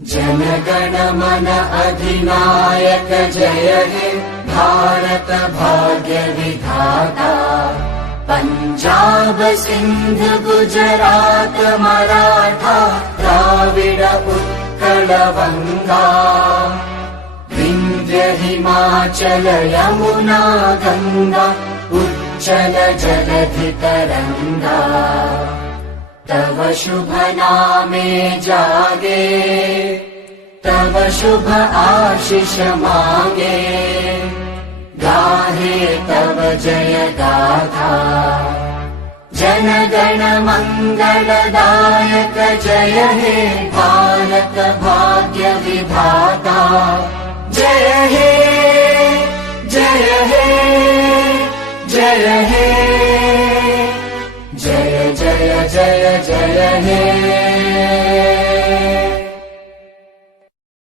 जनगण मन अधिनायक जय हे भारत भाग्य विधाता। पंजाब सिंध गुजरात मराठा द्राविड उत्कल बंगा। विंध्य हिमाचल यमुना गंगा उच्चल जलधि तरंगा। तव शुभ नामे जागे तव शुभ आशीष मांगे। गाहे तव जय गाथा जनगण मंगलदायक जय हे भारत भाग्य विधाता। जय हे जय हे जय हे जय जय जय जय हे।